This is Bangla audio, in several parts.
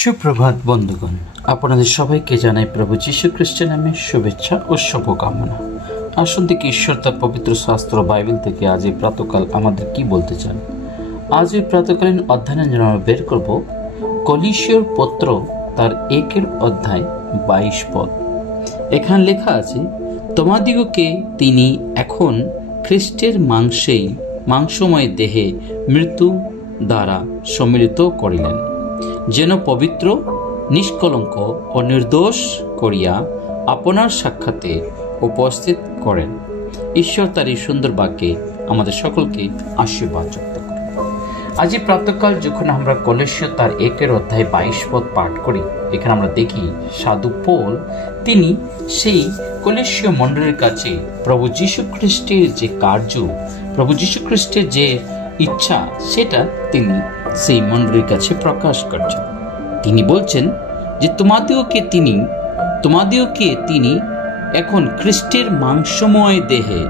সুপ্রভাত বন্ধুগণ, আপনাদের সবাইকে জানাই প্রভু যীশু খ্রিস্টের নামে শুভেচ্ছা ও শুভকামনা। আসুন দেখি ঈশ্বর তার পবিত্র শাস্ত্র বাইবেল থেকে আজ এই প্রাতকাল আমাদের কি বলতে চান। আজ এই প্রাতকালীন অধ্যয়নের জন্য আমরা বের করব কলিসীয়র পত্র তার 1 অধ্যায় 22 পদ। এখানে লেখা আছে, তোমাদিগকে তিনি এখন খ্রিস্টের মাংসময় দেহে মৃত্যু দ্বারা সম্মিলিত করিলেন, যেন পবিত্র নিষ্কলঙ্ক ও নির্দোষ করিয়া আপনার সাক্ষাতে উপস্থিত করেন। ঈশ্বর তার এই সুন্দর বাক্যে আমাদের সকলকে আশীর্বাদ যুক্ত করেন। আজ প্রাতঃকাল যখন আমরা কলিসীয় তার 1 অধ্যায় 22 পদ পাঠ করি, এখানে আমরা দেখি সাধু পৌল তিনি সেই কলিসীয় মণ্ডলীর কাছে প্রভু যীশু খ্রিস্টের যে কার্য, প্রভু যীশু খ্রিস্টের যে ইচ্ছা, সেটা তিনি সেই মণ্ডলীর কাছে প্রকাশ করছেন। তিনি বলছেন যে তোমাদিওকে তিনি এখন খ্রিস্টের মাংসময় দেহে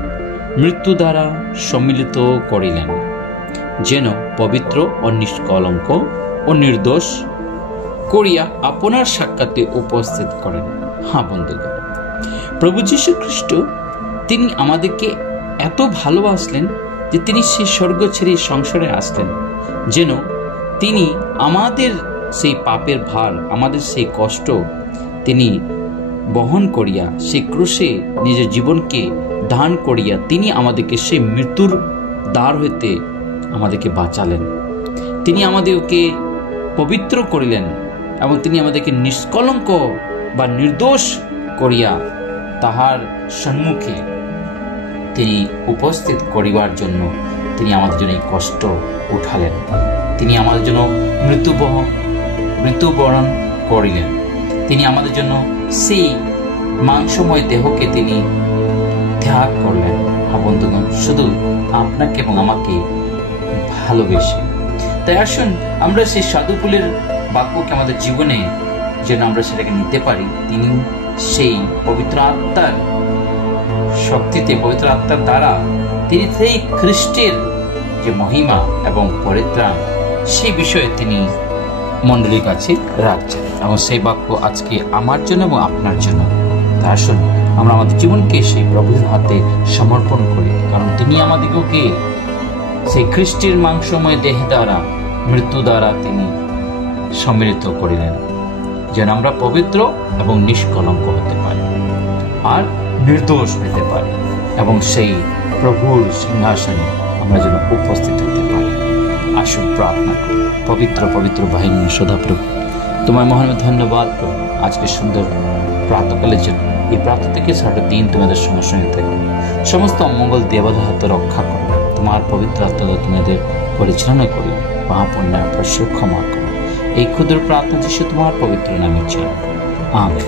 মৃত্যু দ্বারা সম্মিলিত করিলেন, যেন পবিত্র ও নিষ্কলঙ্ক ও নির্দোষ করিয়া আপনার সাক্ষাতে উপস্থিত করেন। হ্যাঁ বন্ধুগণ, প্রভু যীশু খ্রিস্ট তিনি আমাদেরকে এত ভালোবাসলেন যে তিনি সেই স্বর্গ ছেড়ে সংসারে আসলেন, যেন তিনি আমাদের সেই পাপের ভার, আমাদের সেই কষ্ট তিনি বহন করিয়া, সেই ক্রুশে নিজের জীবনকে দান করিয়া তিনি আমাদেরকে সেই মৃত্যুর দ্বার হইতে আমাদেরকে বাঁচালেন। তিনি আমাদেরকে পবিত্র করিলেন এবং তিনি আমাদেরকে নিষ্কলঙ্ক বা নির্দোষ করিয়া তাহার সম্মুখে তিনি উপস্থিত করিবার জন্য তিনি আমাদের জন্য এই কষ্ট উঠালেন। তিনি আমাদের জন্য মৃত্যুবরণ করিলেন। তিনি আমাদের জন্য সেই মাংসময় দেহকে তিনি ত্যাগ করলেন। বন্ধুগণ, শুধু আপনাকে এবং আমাকে ভালোবেসে। তাই আসুন আমরা সেই সাধু পৌলের বাক্যকে আমাদের জীবনে যেন আমরা সেটাকে নিতে পারি। তিনি সেই পবিত্র আত্মার শক্তিতে, পবিত্র আত্মার দ্বারা তিনি সেই খ্রিস্টের যে মহিমা এবং পরিত্রাণ, সেই বিষয়ে তিনি মণ্ডলীর কাছে রাখছেন এবং সেই বাক্য আজকে আমার জন্য এবং আপনার জন্য। তাই আসুন আমরা আমাদের জীবনকে সেই প্রভুর হাতে সমর্পণ করি, কারণ তিনি আমাদেরকে সেই খ্রিস্টের মাংসময় দেহ দ্বারা মৃত্যু দ্বারা তিনি সম্মিলিত করিলেন, যেন আমরা পবিত্র এবং নিষ্কলঙ্ক হতে পারি আর নির্দোষ হতে পারি এবং সেই প্রভুর সিংহাসনে আমরা যেন উপস্থিত হতে পারি। আসুন প্রার্থনা করি। পবিত্র পবিত্র বাহিনী সদাপ্রভু, তোমার মহান ধন্যবাদ প্রভু আজকে সুন্দর প্রাতকালের জন্য। এই প্রাত থেকে সারাটা দিন তোমাদের সঙ্গে সঙ্গে থাকবে, সমস্ত অমঙ্গল দেবতার হাতে রক্ষা করো, তোমার পবিত্র আত্মা তোমাদের পরিচালনা করি, মহাপুণ্য প্রসূ ক্ষমা করো। এই ক্ষুদ্র প্রার্থনা যিশু তোমার পবিত্র নামে চাই, আমেন।